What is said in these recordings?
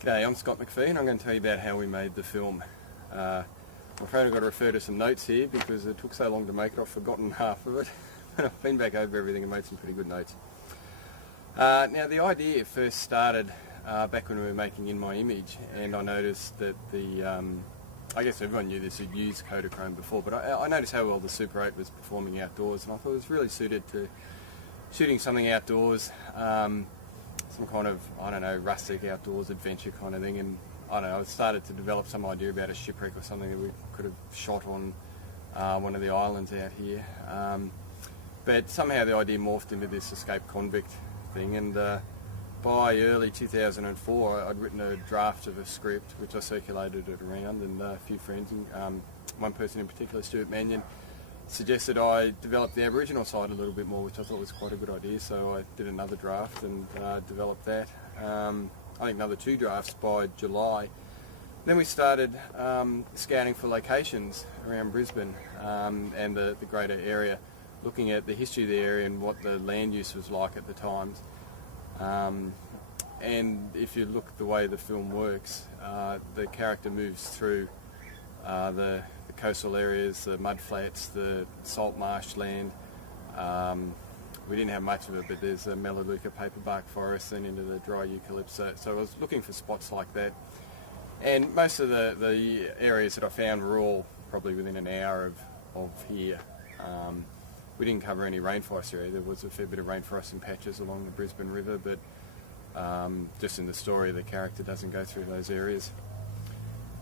G'day, I'm Scot McPhie and I'm going to tell you about how we made the film. I'm afraid I've got to refer to some notes here because it took so long to make it, I've forgotten half of it. But I've been back over everything and made some pretty good notes. Now the idea first started back when we were making In My Image, and I noticed that I guess everyone knew this, had used Kodachrome before, but I noticed how well the Super 8 was performing outdoors, and I thought it was really suited to shooting something outdoors. Some kind of, I don't know, rustic outdoors adventure kind of thing, and I don't know, I started to develop some idea about a shipwreck or something that we could have shot on one of the islands out here. But somehow the idea morphed into this escaped convict thing, and by early 2004 I'd written a draft of a script which I circulated it around, and a few friends, and one person in particular, Stuart Mannion, suggested I develop the Aboriginal side a little bit more, which I thought was quite a good idea, so I did another draft and developed that. I think another 2 drafts by July. Then we started scouting for locations around Brisbane and the greater area, looking at the history of the area and what the land use was like at the times. And if you look at the way the film works, the character moves through the coastal areas, the mudflats, the salt marshland. We didn't have much of it, but there's a Melaleuca paperbark forest and into the dry eucalyptus. So I was looking for spots like that. And most of the areas that I found were all probably within an hour of here. We didn't cover any rainforest area. There was a fair bit of rainforest in patches along the Brisbane River, but just in the story, the character doesn't go through those areas.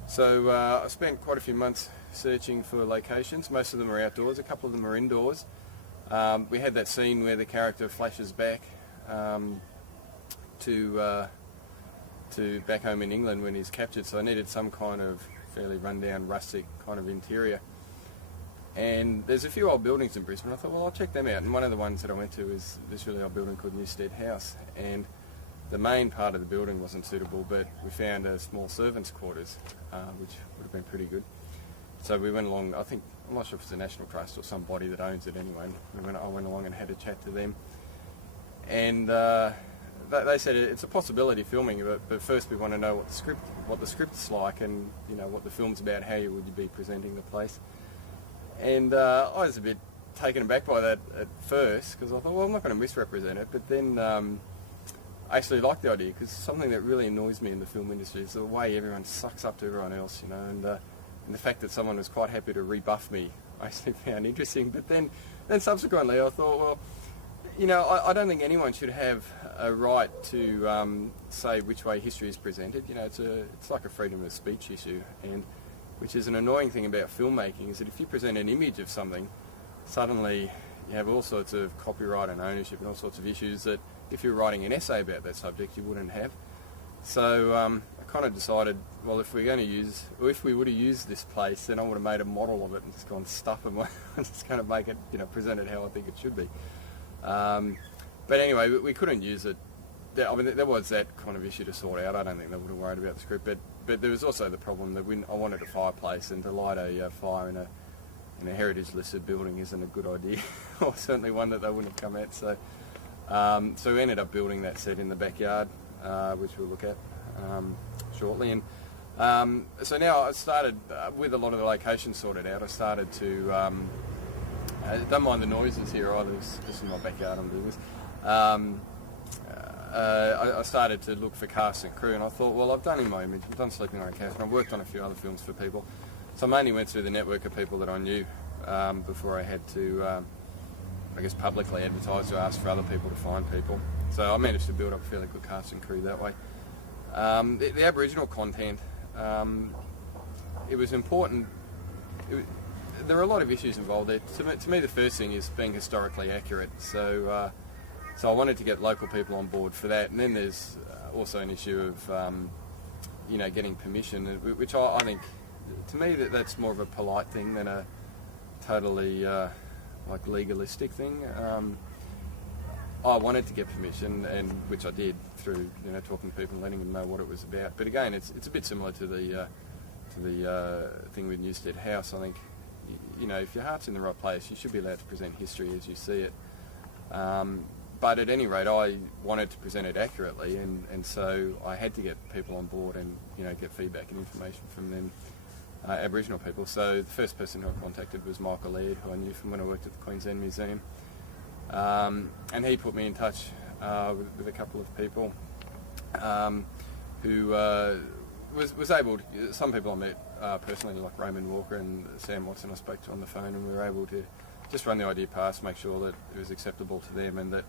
So I spent quite a few months searching for locations. Most of them are outdoors, a couple of them are indoors. We had that scene where the character flashes back to back home in England when he's captured, so I needed some kind of fairly rundown, rustic kind of interior. And there's a few old buildings in Brisbane. I thought, well, I'll check them out. And one of the ones that I went to is this really old building called Newstead House. And the main part of the building wasn't suitable, but we found a small servants' quarters, which would have been pretty good. So we went along, I'm not sure if it's a National Trust or some body that owns it anyway. I went along and had a chat to them. And they said it's a possibility filming, but first we want to know what the script's like, and what the film's about, how would you be presenting the place. And I was a bit taken aback by that at first, because I thought, well, I'm not going to misrepresent it, but then I actually liked the idea, because something that really annoys me in the film industry is the way everyone sucks up to everyone else, and the fact that someone was quite happy to rebuff me, I actually found interesting. But then subsequently I thought, well, I don't think anyone should have a right to say which way history is presented. It's like a freedom of speech issue, and which is an annoying thing about filmmaking, is that if you present an image of something, suddenly you have all sorts of copyright and ownership and all sorts of issues that if you're writing an essay about that subject you wouldn't have. So I kind of decided, well, if we would have used this place, then I would have made a model of it and just gone stuff them. I'm just going to make it, present it how I think it should be. But anyway, we couldn't use it. There was that kind of issue to sort out. I don't think they would have worried about the script, but there was also the problem that I wanted a fireplace, and to light a fire in a heritage listed building isn't a good idea, or certainly one that they wouldn't have come at. So we ended up building that set in the backyard, which we'll look at shortly. And so now I started with a lot of the locations sorted out. I started to don't mind the noises here either. It's just in my backyard I'm doing this. I started to look for cast and crew, and I thought, well, I've done In My Image, I've done Sleeping on a Couch, and I've worked on a few other films for people. So I mainly went through the network of people that I knew before I had to, publicly advertise or ask for other people to find people. So I managed to build up a fairly good cast and crew that way. The Aboriginal content, it was important. There are a lot of issues involved there. To me, the first thing is being historically accurate. So I wanted to get local people on board for that. And then there's also an issue of, getting permission, which I think, to me, that's more of a polite thing than a totally legalistic thing. I wanted to get permission, and which I did through talking to people and letting them know what it was about. But again, it's a bit similar to the thing with Newstead House. I think if your heart's in the right place, you should be allowed to present history as you see it. But at any rate, I wanted to present it accurately, and so I had to get people on board and get feedback and information from them, Aboriginal people. So the first person who I contacted was Michael Laird, who I knew from when I worked at the Queensland Museum, and he put me in touch with a couple of people who was able to, some people I met personally, like Raymond Walker and Sam Watson I spoke to on the phone, and we were able to just run the idea past, make sure that it was acceptable to them and that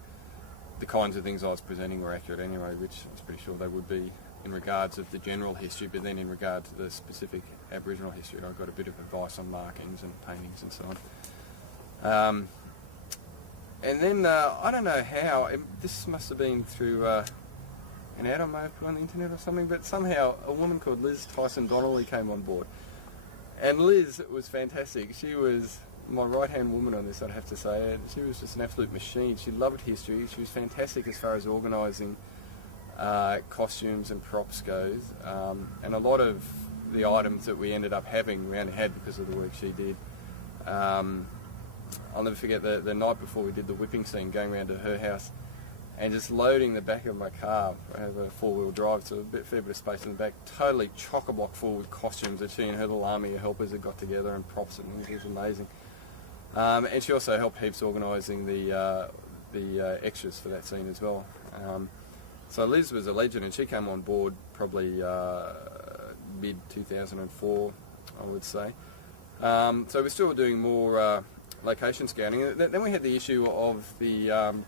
the kinds of things I was presenting were accurate anyway, which I was pretty sure they would be in regards of the general history, but then in regard to the specific Aboriginal history, I got a bit of advice on markings and paintings and so on. And then, I don't know how, this must have been through an ad I may have put on the internet or something, but somehow a woman called Liz Tyson-Donnelly came on board. And Liz was fantastic. She was my right-hand woman on this, I'd have to say. She was just an absolute machine. She loved history. She was fantastic as far as organising costumes and props goes. And a lot of the items that we ended up having, we only had because of the work she did. I'll never forget the night before we did the whipping scene, going around to her house and just loading the back of my car. I have a four-wheel drive, so a fair bit of space in the back, totally chock-a-block full with costumes that she and her little army of helpers had got together, and props and things. It was amazing. And she also helped heaps organising the extras for that scene as well. So Liz was a legend, and she came on board probably mid-2004, I would say. So we're still doing more location scouting. Then we had the issue of the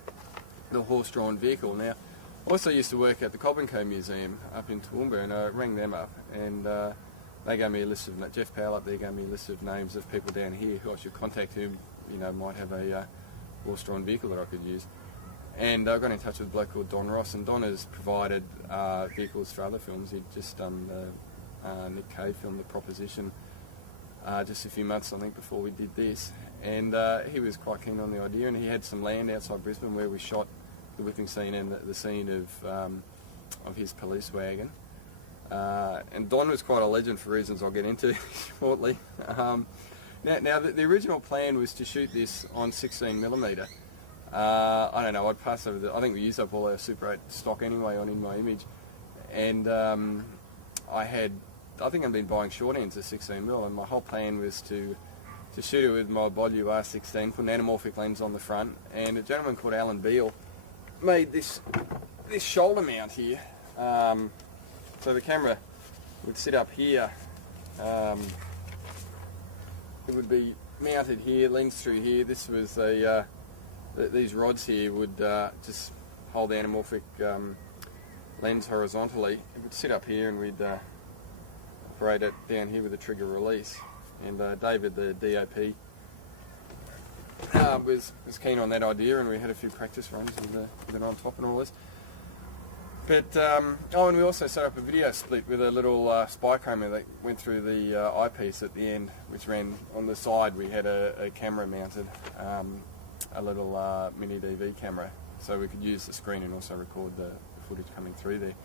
horse-drawn vehicle. Now, I also used to work at the Cobb & Co Museum up in Toowoomba, and I rang them up, and they gave me a list of, Jeff Powell up there gave me a list of names of people down here who I should contact who, might have a horse-drawn vehicle that I could use. And I got in touch with a bloke called Don Ross, and Don has provided vehicles for other films. He'd just done the Nick Cave film, The Proposition, just a few months, I think, before we did this. And he was quite keen on the idea, and he had some land outside Brisbane where we shot the whipping scene and the scene of his police wagon. And Don was quite a legend for reasons I'll get into shortly. Now the original plan was to shoot this on 16mm. I don't know, I'd pass over I think we used up all our Super 8 stock anyway on In My Image. And I think I'd been buying short ends of 16mm, and my whole plan was to shoot it with my Bollier R16, put an anamorphic lens on the front, and a gentleman called Alan Beale made this shoulder mount here. So the camera would sit up here. It would be mounted here, lens through here. This was these rods here would just hold the anamorphic lens horizontally. It would sit up here, and we'd operate it down here with a trigger release. And David, the DOP, was keen on that idea, and we had a few practice runs with it on top and all this. But and we also set up a video split with a little spy camera that went through the eyepiece at the end, which ran on the side. We had a camera mounted, a little mini DV camera, so we could use the screen and also record the footage coming through there.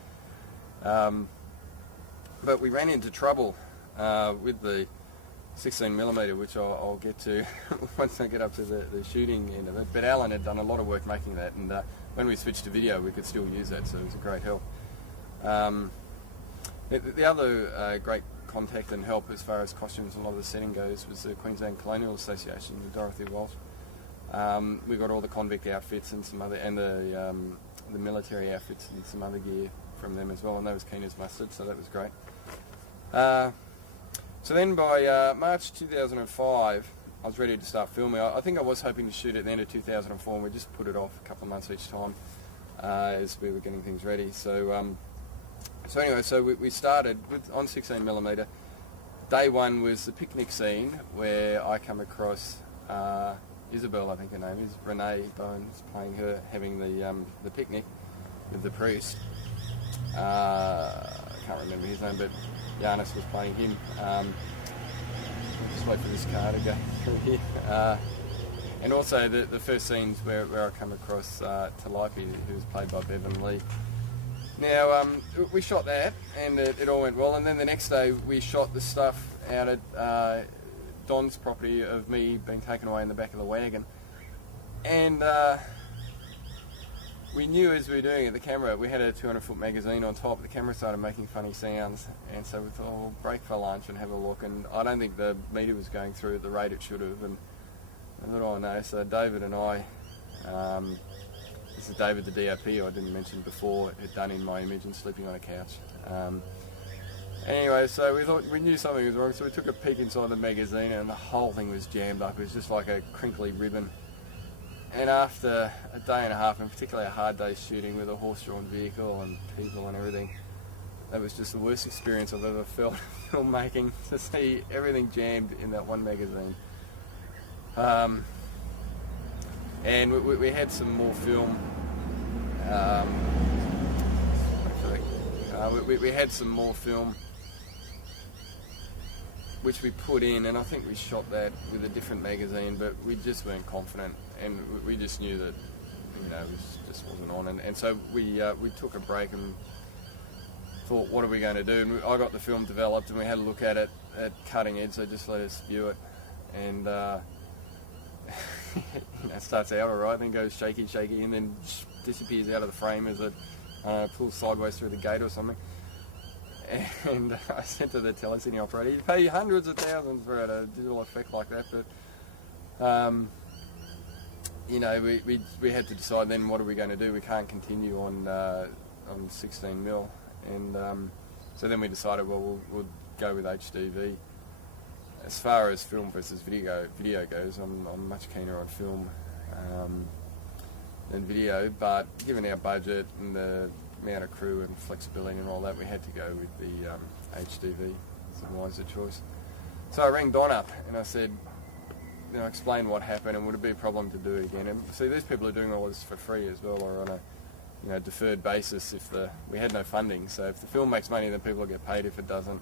But we ran into trouble with the 16mm, which I'll get to once I get up to the shooting end of it. But Alan had done a lot of work making that, and when we switched to video, we could still use that, so it was a great help. The other great contact and help as far as costumes and a lot of the setting goes was the Queensland Colonial Association with Dorothy Walsh. We got all the convict outfits and some other, and the military outfits and some other gear from them as well, and they was keen as mustard, so that was great. So then by March 2005, I was ready to start filming. I think I was hoping to shoot at the end of 2004, and we just put it off a couple of months each time as we were getting things ready. So anyway, so we started on 16mm. Day one was the picnic scene where I come across Isabel, I think her name is, Renee Bones, playing her, having the picnic with the priest. I can't remember his name, but Giannis was playing him. I'll just wait for this car to go through here. And also the first scenes where I come across Talaipi, who was played by Bevan Lee. Now, we shot that, and it all went well, and then the next day we shot the stuff out at Don's property of me being taken away in the back of the wagon. And we knew as we were doing it, the camera, we had a 200-foot magazine on top, the camera started making funny sounds, and so we thought, we'll break for lunch and have a look, and I don't think the meter was going through at the rate it should have, and little I know, so David and I, this is David the DOP I didn't mention before, had done in my image and sleeping on a couch. Anyway, so we thought, we knew something was wrong, so we took a peek inside the magazine and the whole thing was jammed up. It was just like a crinkly ribbon. And after a day and a half, and particularly a hard day shooting with a horse-drawn vehicle and people and everything, that was just the worst experience I've ever felt filmmaking, to see everything jammed in that one magazine. And we had some more film. We had some more film which we put in, and I think we shot that with a different magazine, but we just weren't confident, and we just knew that, you know, it just wasn't on, and so we took a break and thought, what are we going to do? And I got the film developed, and we had a look at it at cutting edge. They just let us view it, and you know, it starts out alright, then goes shaky, and then disappears out of the frame as it pulls sideways through the gate or something. And I said to the telecine operator, you pay hundreds of thousands for a digital effect like that, but you know, we had to decide then, what are we going to do? We can't continue on 16mm, and so then we decided, well, we'll go with HDV. As far as film versus video goes, I'm much keener on film than video, but given our budget and the amount of crew and flexibility and all that, we had to go with the HDV. It's a wiser choice. So I rang Don up and I said, you know, explain what happened and would it be a problem to do it again? And see, these people are doing all this for free as well, or on a, you know, deferred basis. If we had no funding, so if the film makes money, then people will get paid. If it doesn't,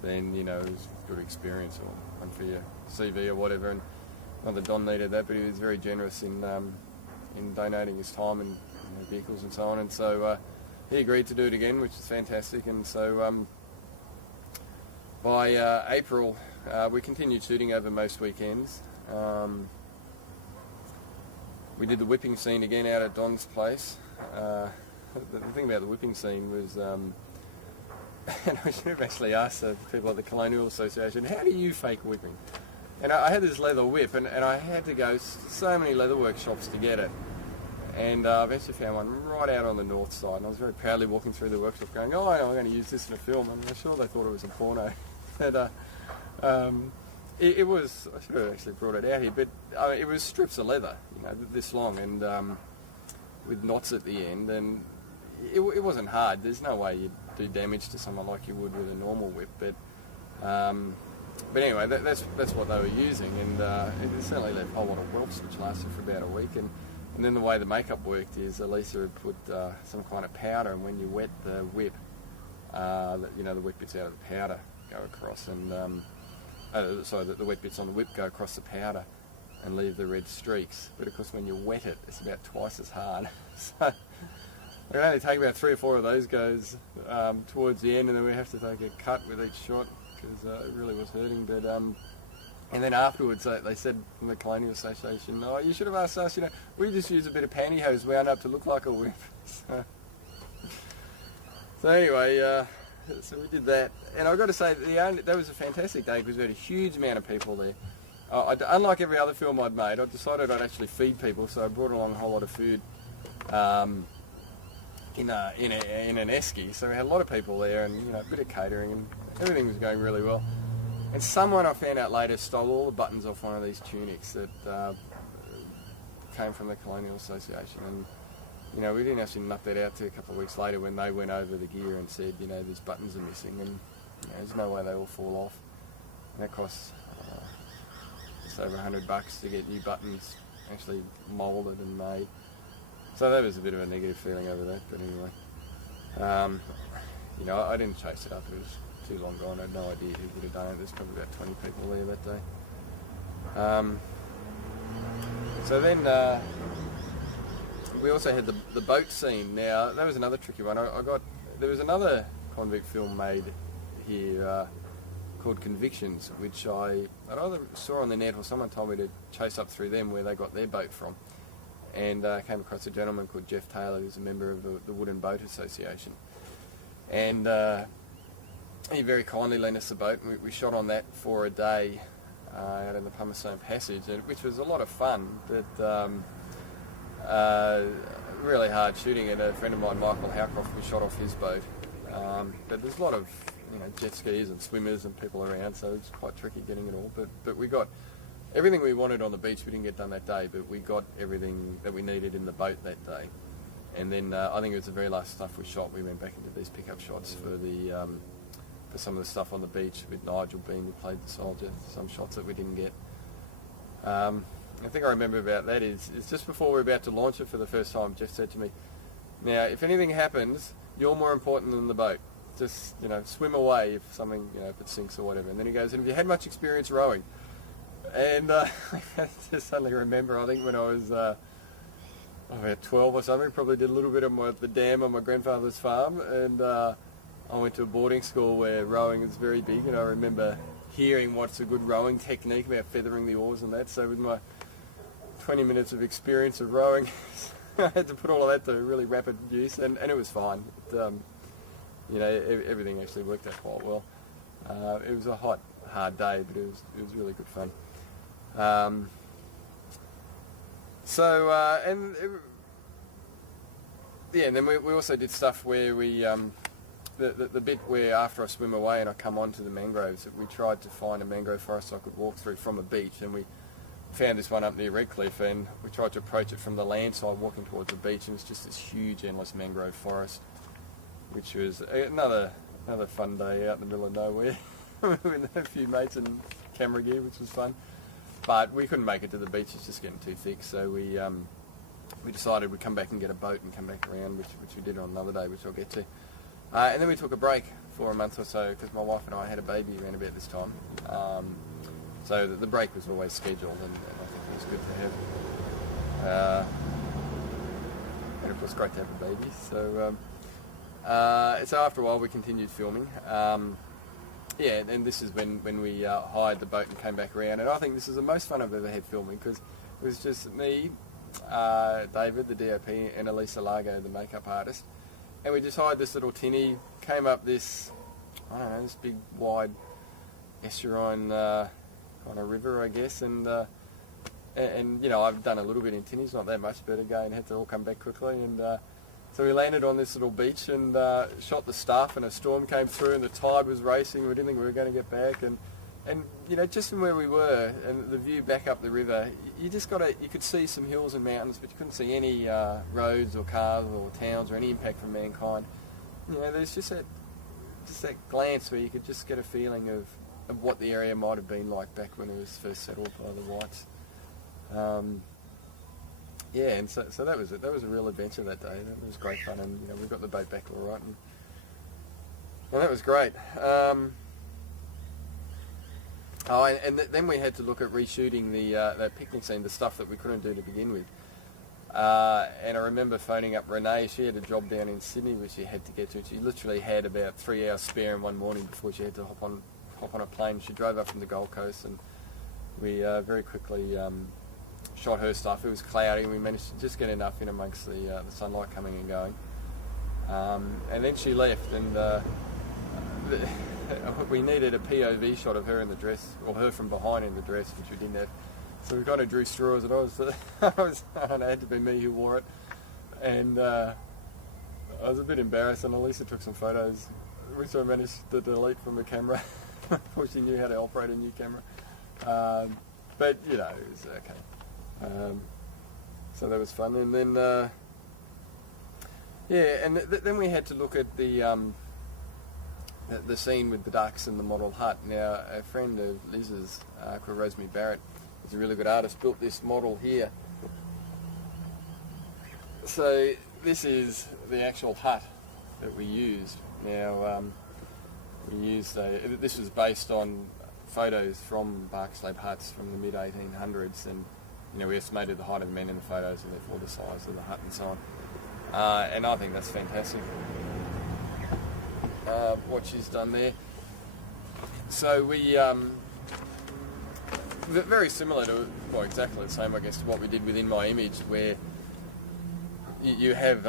then, you know, it was a good experience or one for your CV or whatever. And not that Don needed that, but he was very generous in donating his time and, you know, vehicles and so on. And so he agreed to do it again, which is fantastic. And so by April, we continued shooting over most weekends. We did the whipping scene again out at Don's place. The thing about the whipping scene was, and I should have actually asked the people at the Colonial Association, how do you fake whipping? And I had this leather whip, and I had to go so many leather workshops to get it. And I eventually found one right out on the north side, and I was very proudly walking through the workshop going, oh, I'm going to use this in a film. I'm sure they thought it was a porno. But it was, I should have actually brought it out here, but it was strips of leather, you know, this long, and with knots at the end, and it wasn't hard. There's no way you'd do damage to someone like you would with a normal whip, but anyway, that's what they were using, and it certainly left a whole lot of whelps, which lasted for about a week. And then the way the makeup worked is Elisa had put some kind of powder, and when you wet the whip, you know, the wet bits out of the powder go across, and sorry, the wet bits on the whip go across the powder and leave the red streaks. But of course, when you wet it, it's about twice as hard. So it can only take about 3 or 4 of those goes towards the end, and then we have to take a cut with each shot because it really was hurting. But and then afterwards, they said from the Colonial Association, "Oh, you should have asked us. You know, we just used a bit of pantyhose wound up to look like a whip." So anyway, so we did that, and I've got to say that was a fantastic day because we had a huge amount of people there. Unlike every other film I'd made, I decided I'd actually feed people, so I brought along a whole lot of food in an esky. So we had a lot of people there, and, you know, a bit of catering, and everything was going really well. And someone, I found out later, stole all the buttons off one of these tunics that came from the Colonial Association. And, you know, we didn't actually nut that out till a couple of weeks later when they went over the gear and said, you know, these buttons are missing, and, you know, there's no way they all fall off. And that costs just over $100 to get new buttons actually moulded and made. So that was a bit of a negative feeling over that, but anyway. You know, I didn't chase it up, it was too long gone. I had no idea who would have done it. There's probably about 20 people there that day. So then we also had the boat scene. Now that was another tricky one. There was another convict film made here called Convictions, which I either saw on the net or someone told me to chase up through them where they got their boat from. and came across a gentleman called Jeff Taylor, who's a member of the Wooden Boat Association. And he very kindly lent us a boat, and we shot on that for a day out in the Palmerston Passage, which was a lot of fun, but really hard shooting. And a friend of mine, Michael Howcroft, we shot off his boat. But there's a lot of jet skiers and swimmers and people around, so it's quite tricky getting it all. But we got everything we wanted on the beach. We didn't get done that day, but we got everything that we needed in the boat that day. And then I think it was the very last stuff we shot. We went back into these pickup shots for some of the stuff on the beach with Nigel Bean, who played the soldier. Some shots that we didn't get. I think I remember about that is just before we were about to launch it for the first time, Jeff said to me, "Now, if anything happens, you're more important than the boat. Just, swim away if something, if it sinks or whatever." And then he goes, "And have you had much experience rowing?" And I just suddenly remember, I think when I was about 12 or something, probably did a little bit of the dam on my grandfather's farm, and I went to a boarding school where rowing is very big, and I remember hearing what's a good rowing technique about feathering the oars and that. So with my 20 minutes of experience of rowing, I had to put all of that to really rapid use, and it was fine. Everything actually worked out quite well. It was a hot, hard day, but it was really good fun. And then we also did stuff where we the bit where after I swim away and I come onto the mangroves, we tried to find a mangrove forest I could walk through from a beach, and we found this one up near Redcliffe, and we tried to approach it from the land side, walking towards the beach, and it's just this huge, endless mangrove forest, which was another fun day out in the middle of nowhere with a few mates and camera gear, which was fun. But we couldn't make it to the beach; it's just getting too thick. So we decided we'd come back and get a boat and come back around, which we did on another day, which I'll get to. And then we took a break for a month or so because my wife and I had a baby around about this time. So the break was always scheduled, and I think it was good to have. And of course, great to have a baby. So after a while, we continued filming. And this is when we hired the boat and came back around. And I think this is the most fun I've ever had filming, because it was just me, David, the DOP, and Elisa Largo, the makeup artist. And we just hired this little tinny, came up this, this big wide estuarine kind of river, I guess. And I've done a little bit in tinnies, not that much, but again, had to all come back quickly. And so we landed on this little beach and shot the stuff, and a storm came through and the tide was racing. We didn't think we were going to get back. And just from where we were and the view back up the river, you could see some hills and mountains, but you couldn't see any roads or cars or towns or any impact from mankind. There's just that glance where you could just get a feeling of what the area might have been like back when it was first settled by the whites. And so that was it. That was a real adventure that day. It was great fun, and we got the boat back all right, and that was great. Then we had to look at reshooting that picnic scene, the stuff that we couldn't do to begin with. And I remember phoning up Renee. She had a job down in Sydney which she had to get to. She literally had about 3 hours spare in one morning before she had to hop on a plane. She drove up from the Gold Coast, and we very quickly shot her stuff. It was cloudy, and we managed to just get enough in amongst the sunlight coming and going. And then she left, and we needed a POV shot of her in the dress, or her from behind in the dress, which we didn't have. So we kind of drew straws, and it had to be me who wore it. And I was a bit embarrassed, and Elisa took some photos, which I managed to delete from the camera before she knew how to operate a new camera. But it was okay. So that was fun. And then then we had to look at the scene with the ducks and the model hut. Now, a friend of Liz's, called Rosemary Barrett, is a really good artist, built this model here. So this is the actual hut that we used. Now, this was based on photos from bark slab huts from the mid-1800s, and we estimated the height of the men in the photos and therefore the size of the hut and so on. And I think that's fantastic, what she's done there. So we, very similar to, well, exactly the same, I guess, to what we did within my image, where you have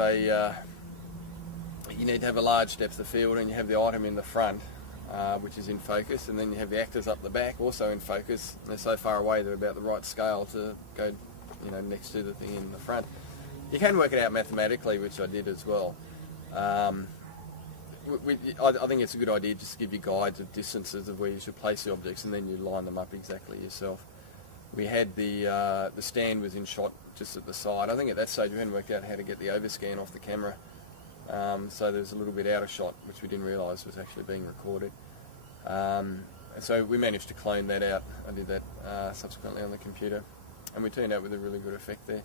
you need to have a large depth of field, and you have the item in the front, which is in focus, and then you have the actors up the back, also in focus. They're so far away they're about the right scale to go, next to the thing in the front. You can work it out mathematically, which I did as well. I think it's a good idea just to give you guides of distances of where you should place the objects, and then you line them up exactly yourself. We had the stand was in shot just at the side. I think at that stage we hadn't worked out how to get the overscan off the camera, so there was a little bit out of shot, which we didn't realise was actually being recorded. And so we managed to clone that out. I did that subsequently on the computer, and we turned out with a really good effect there.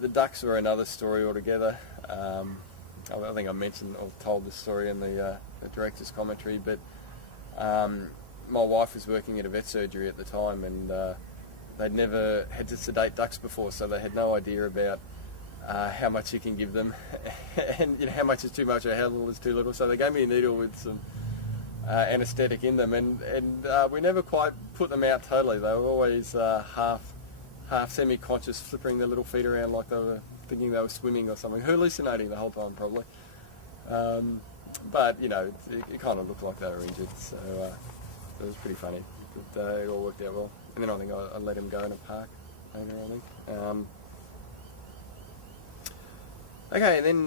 The ducks were another story altogether. I think I mentioned or told this story in the director's commentary, but my wife was working at a vet surgery at the time, and they'd never had to sedate ducks before, so they had no idea about how much you can give them and how much is too much or how little is too little. So they gave me a needle with some anaesthetic in them, and we never quite put them out totally. They were always half semi-conscious, flipping their little feet around like they were thinking they were swimming or something, hallucinating the whole time probably. But it kind of looked like they were injured, so it was pretty funny. But it all worked out well. And then I think I let him go in a park later, I think. Okay, then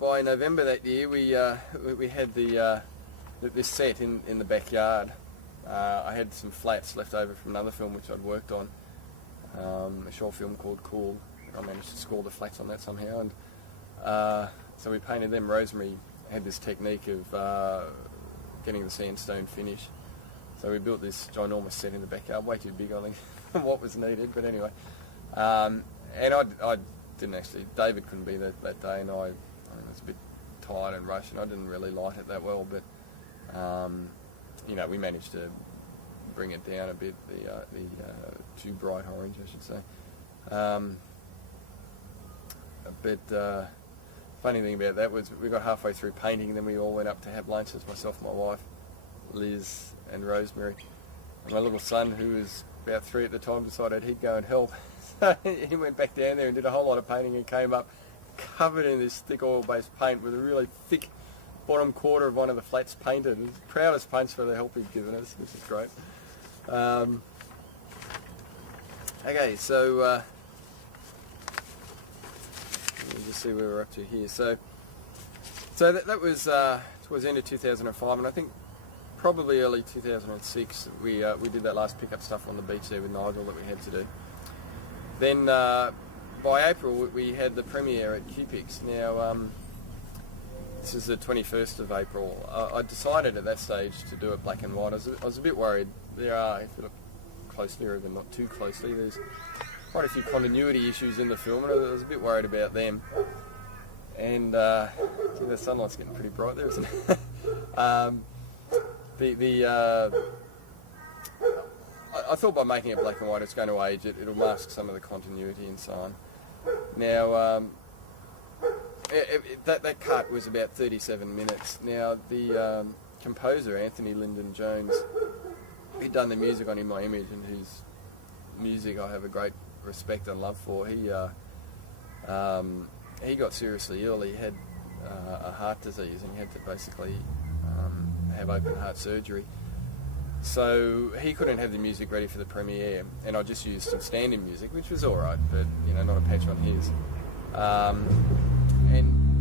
by November that year we had this set in the backyard. I had some flats left over from another film which I'd worked on, a short film called Cool. I managed to score the flats on that somehow, and so we painted them. Rosemary had this technique of getting the sandstone finish, so we built this ginormous set in the backyard, way too big I think for what was needed, but anyway. And I didn't actually, David couldn't be there that day, and I was a bit tired and rushed, and I didn't really light it that well, but we managed to bring it down a bit, the too bright orange I should say. But funny thing about that was we got halfway through painting, and then we all went up to have lunch. As myself, my wife, Liz and Rosemary. And my little son, who was about 3 at the time, decided he'd go and help. So he went back down there and did a whole lot of painting, and came up covered in this thick oil-based paint with a really thick bottom quarter of one of the flats painted. It was the proudest punch for the help he'd given us, which is great. Okay, so let me just see where we're up to here. So that was towards the end of 2005, and I think probably early 2006 we did that last pickup stuff on the beach there with Nigel that we had to do. Then by April we had the premiere at QPix. Now this is the 21st of April. I decided at that stage to do it black and white. I was a bit worried. There are, if you look closely or even not too closely, there's quite a few continuity issues in the film, and I was a bit worried about them. And the sunlight's getting pretty bright there, isn't it? I thought by making it black and white, it's going to age it. It'll mask some of the continuity and so on. Now, that cut was about 37 minutes. Now, the composer, Anthony Lyndon Jones, he'd done the music on In My Image, and whose music I have a great respect and love for. He got seriously ill. He had a heart disease, and he had to basically have open heart surgery. So he couldn't have the music ready for the premiere, and I just used some stand-in music, which was all right, but not a patch on his.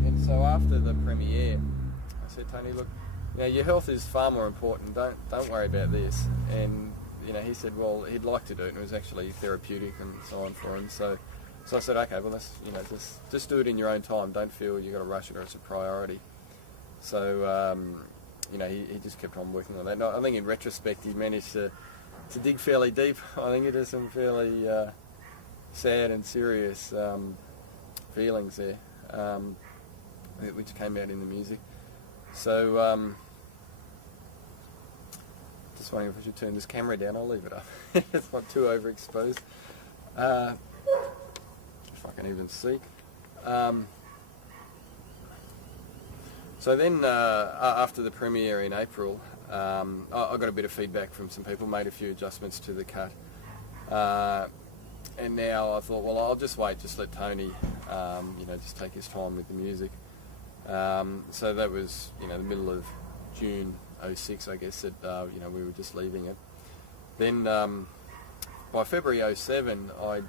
And so after the premiere, I said, Tony, look, your health is far more important. Don't worry about this. And he said, well, he'd like to do it, and it was actually therapeutic and so on for him. So I said, okay, well, let's just do it in your own time. Don't feel you've got to rush it or it's a priority. So he just kept on working on that. And I think in retrospect, he managed to dig fairly deep. I think it is some fairly sad and serious feelings there, which came out in the music. So just wondering if I should turn this camera down. I'll leave it up. It's not too overexposed. If I can even see. So then, after the premiere in April, I got a bit of feedback from some people, made a few adjustments to the cut. And now I thought, well, I'll just wait, just let Tony just take his time with the music. So that was, the middle of June '06, I guess, that, we were just leaving it. Then by February '07, I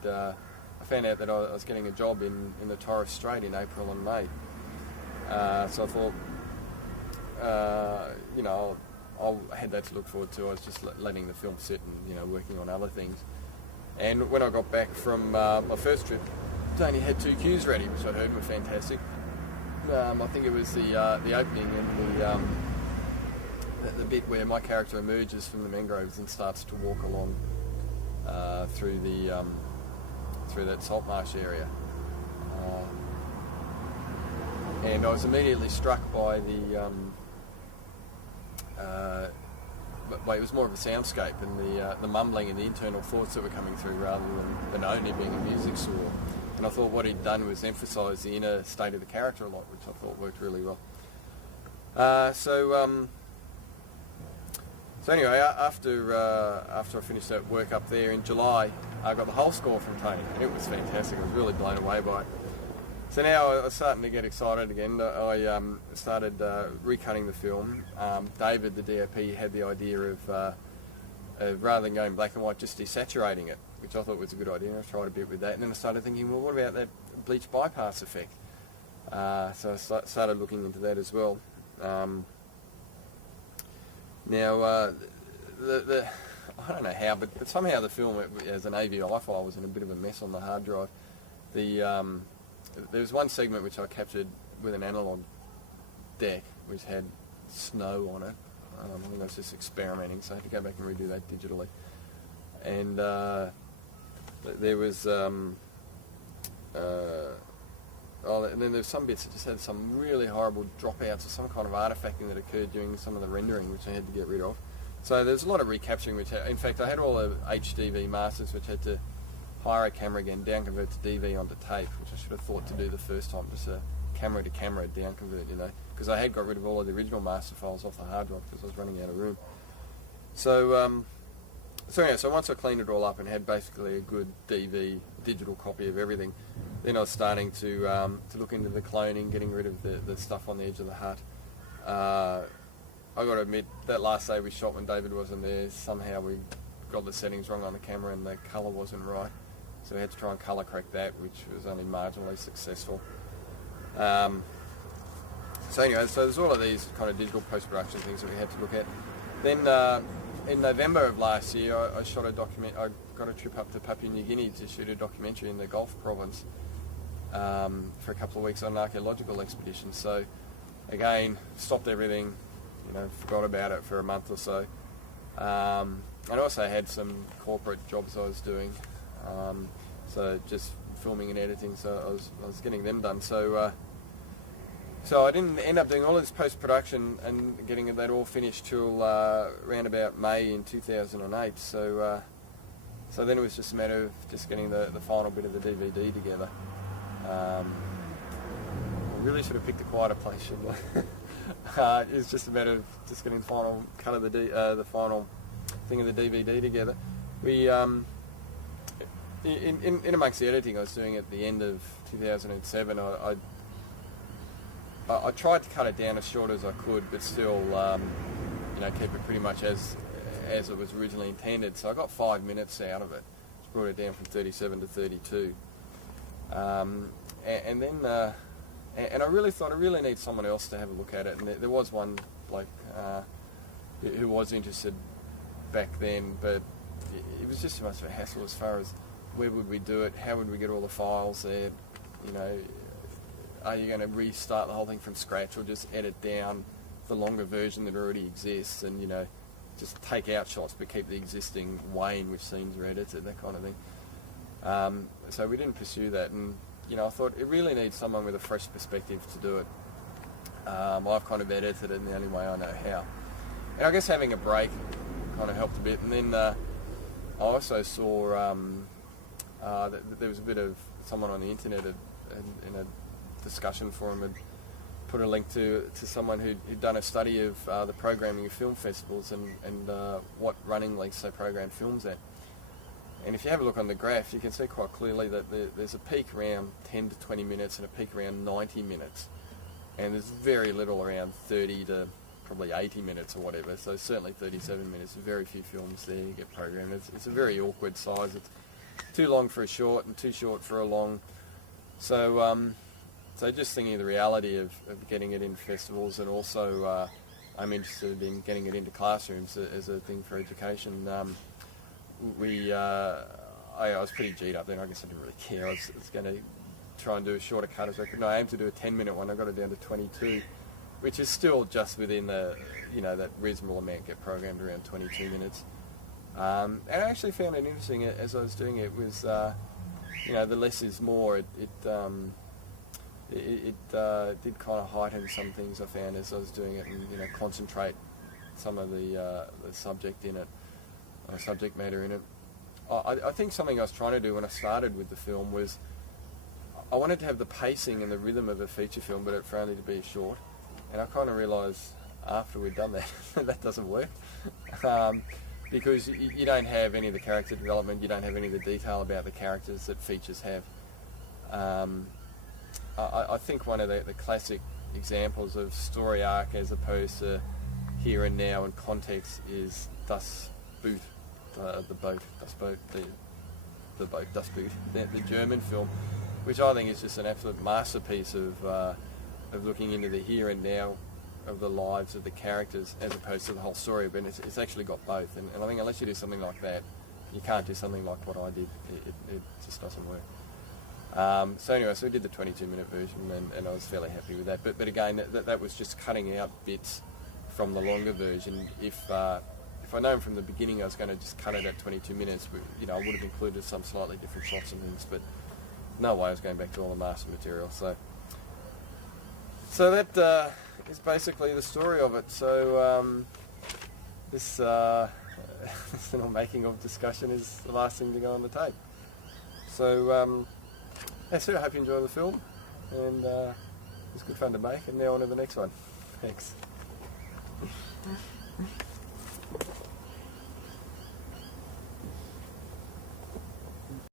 found out that I was getting a job in the Torres Strait in April and May. So I thought, I had that to look forward to. I was just letting the film sit and, working on other things. And when I got back from my first trip, I only had 2 cues ready, which I heard were fantastic. I think it was the opening and the bit where my character emerges from the mangroves and starts to walk along through that salt marsh area. And I was immediately struck by it was more of a soundscape and the mumbling and the internal thoughts that were coming through rather than only being a music score. And I thought what he'd done was emphasise the inner state of the character a lot, which I thought worked really well. So anyway, after I finished that work up there in July, I got the whole score from Tony. It was fantastic. I was really blown away by it. So now I was starting to get excited again. I started recutting the film. David, the DOP, had the idea of rather than going black and white, just desaturating it, which I thought was a good idea. And I tried a bit with that, and then I started thinking, well, what about that bleach bypass effect? So I started looking into that as well. Now, I don't know how, but somehow the film, as an AVI file, was in a bit of a mess on the hard drive. There was one segment which I captured with an analogue deck, which had snow on it. I think I was just experimenting, so I had to go back and redo that digitally. And there was, and then there was some bits that just had some really horrible dropouts or some kind of artifacting that occurred during some of the rendering, which I had to get rid of. So there's a lot of recapturing, in fact, I had all the HDV masters, which had to hire a camera again, down convert to DV onto tape, which I should have thought to do the first time, just a camera to camera down convert, because I had got rid of all of the original master files off the hard drive because I was running out of room. So once I cleaned it all up and had basically a good DV digital copy of everything, then I was starting to look into the cloning, getting rid of the stuff on the edge of the hut. I got to admit, that last day we shot when David wasn't there, somehow we got the settings wrong on the camera and the colour wasn't right. So we had to try and colour correct that, which was only marginally successful. So anyway, so there's all of these kind of digital post-production things that we had to look at. Then in November of last year, I shot a document. I got a trip up to Papua New Guinea to shoot a documentary in the Gulf province for a couple of weeks on an archaeological expedition. So again, stopped everything, forgot about it for a month or so. And also had some corporate jobs I was doing. So just filming and editing, so I was getting them done. So I didn't end up doing all of this post-production and getting that all finished till around about May in 2008. So then it was just a matter of just getting the final bit of the DVD together. I really should have picked a quieter place, shouldn't I? It was just a matter of just getting the final cut of the final thing of the DVD together. We in amongst the editing I was doing at the end of 2007, I tried to cut it down as short as I could, but still, keep it pretty much as it was originally intended. So I got 5 minutes out of it, which brought it down from 37 to 32. And then I really thought I really need someone else to have a look at it. And there was one bloke who was interested back then, but it was just too much of a hassle as far as where would we do it, how would we get all the files there, are you going to restart the whole thing from scratch or just edit down the longer version that already exists and, just take out shots but keep the existing way in which scenes are edited, that kind of thing. So we didn't pursue that, and, I thought it really needs someone with a fresh perspective to do it. I've kind of edited it in the only way I know how. And I guess having a break kind of helped a bit, and then I also saw that there was a bit of someone on the internet in a discussion forum had put a link to someone who'd done a study of the programming of film festivals and what running lengths they program films at. And if you have a look on the graph, you can see quite clearly that there's a peak around 10 to 20 minutes and a peak around 90 minutes. And there's very little around 30 to probably 80 minutes or whatever. So certainly 37 minutes. Very few films there get programmed. It's a very awkward size. It's too long for a short and too short for a long. So so just thinking of the reality of getting it in festivals, and also I'm interested in getting it into classrooms as a thing for education. I was pretty G'd up then. I guess I didn't really care. I was going to try and do a shorter cut as I could. No, I aimed to do a 10-minute one. I got it down to 22, which is still just within the, that reasonable amount get programmed around 22 minutes. And I actually found it interesting as I was doing it was, the less is more. It did kind of heighten some things I found as I was doing it, and concentrate some of the subject in it, subject matter in it. I think something I was trying to do when I started with the film was I wanted to have the pacing and the rhythm of a feature film, but for only to be a short. And I kind of realised after we'd done that that doesn't work, because you don't have any of the character development, you don't have any of the detail about the characters that features have. I think one of the classic examples of story arc as opposed to here and now and context is Das Boot, the boat, the German film, which I think is just an absolute masterpiece of looking into the here and now of the lives of the characters as opposed to the whole story. But it's actually got both, and I think unless you do something like that, you can't do something like what I did. It just doesn't work. So anyway, so we did the 22-minute version, and I was fairly happy with that. But again, that was just cutting out bits from the longer version. If I'd known from the beginning I was going to just cut it at 22 minutes, I would have included some slightly different shots and things. But no way I was going back to all the master material. So that is basically the story of it. So this little making of discussion is the last thing to go on the tape. So that's it. I hope you enjoy the film, and it's good fun to make. And now on to the next one. Thanks.